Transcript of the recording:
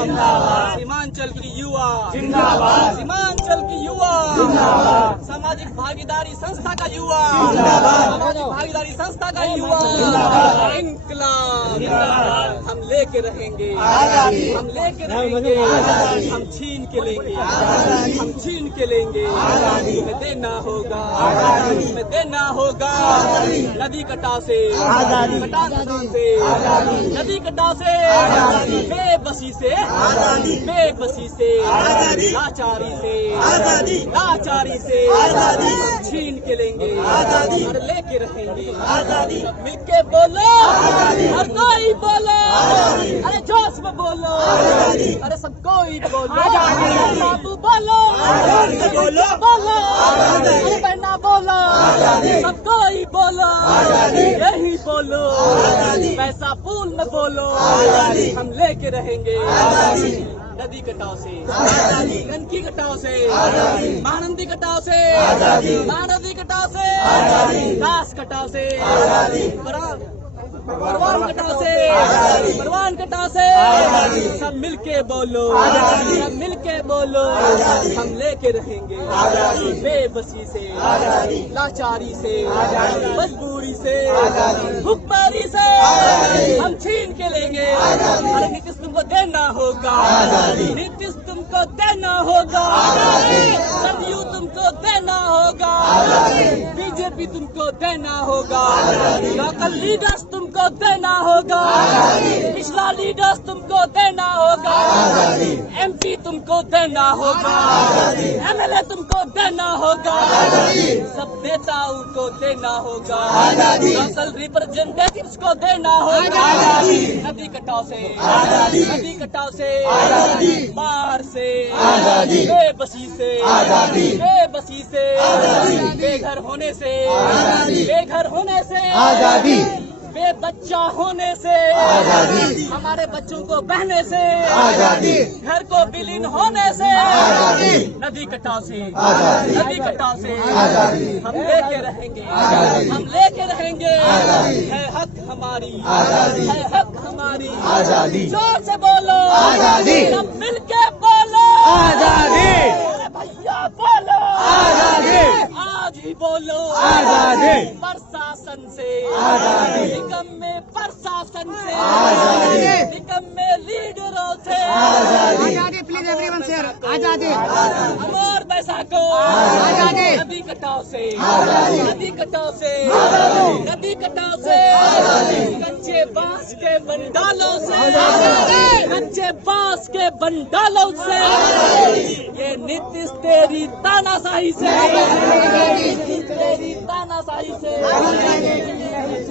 जिंदाबाद, सीमांचल की युवा जिंदाबाद, सीमांचल की युवा जिंदाबाद, सामाजिक भागीदारी संस्था का युवा जिंदाबाद, सामाजिक भागीदारी संस्था का युवा जिंदाबाद, इंकलाब जिंदाबाद, हम लेके रहेंगे आजादी, हम लेके रहेंगे आजादी, हम छीन के लेंगे आजादी, हम छीन के लेंगे आजादी, तुम्हें देना होगा आजादी, तुम्हें देना होगा आजादी, नदी कटाव से आजादी, कटाव से आजादी, नदी कटाव से आजादी, बेबसी से आजादी, बेबसी से आजादी, लाचारी से आजादी, लाचारी से आजादी, छीन के लेंगे आजादी और लेके रहेंगे आजादी, सब मिलके बोलो आजादी, हर कोई बोलो आजादी, अरे जोश में बोलो आजादी, अरे सब कोई बोलो आजादी, बाबू बोलो आजादी, बोलो बोलो आजादी, अरे बहना बोलो आजादी, सब कोई बोलो आजादी, यही बोलो आजादी, पैसा पूल में बोलो आजादी, हम लेके रहेंगे आजादी, नदी कटाव से आजादी, गंदगी कटाव से आजादी, महानदी कटाव से आजादी, महानदी कटाव से आजादी, घास कटाव से आजादी, परवान कटाव से आजादी, परवान कटाव से आजादी, सब मिलके बोलो आजादी, सब मिलके बोलो आजादी, हम लेके रहेंगे आजादी, बेबसी से आजादी, लाचारी से आजादी, मजबूरी से आजादी, भुखमरी से आजादी, हम छीन के लेंगे आजादी, अरे नीतीश तुमको देना होगा आजादी, नीतीश तुमको देना होगा आजादी, सरयू तुमको देना होगा आजादी, बीजेपी तुमको देना होगा आजादी, लोकल लीडर्स तुमको देना होगा आजादी, पिछला लीडर्स तुमको देना होगा आजादी, एमपी तुमको देना होगा आजादी, एमएलए तुमको देना होगा आजादी, सब नेताओं को देना होगा आजादी, लोकल रिप्रेजेंटेटिव्स को देना होगा आजादी, नदी कटाव से आजादी, नदी कटाव से आजादी, बाढ़ से आजादी, बेबसी से आजादी, बेबसी से आजादी, बेघर होने से आजादी, बेघर होने से आजादी, बेबच्चा होने से आजादी, हमारे बच्चों को बहने से आजादी, घर को विलीन होने से आजादी, नदी कटाव से आजादी, नदी कटाव से आजादी, हम लेके रहेंगे आजादी, हम लेके रहेंगे आजादी, है हक हमारी आजादी, है हक हमारी आजादी, जोर से बोलो आजादी, सब मिलके बोलो आजादी, भैया बोलो आजादी, आज ही बोलो आजादी, प्रशासन से आजादी, निकम्मे प्रशासन से आजादी, निकम्मे लीडरों से आजादी, प्लीज एवरीवन शेयर आजादी, अमर बैसाखो आजादी, नदी कटाव से आजादी, नदी कटाव से आजादी, नदी कटाव से आजादी, कच्चे बांस के बंडालों से आजादी, कच्चे बांस के बंडालों से आजादी, ये नीतीश तेरी तानाशाही से आजादी, तेरी तानाशाही से आजादी।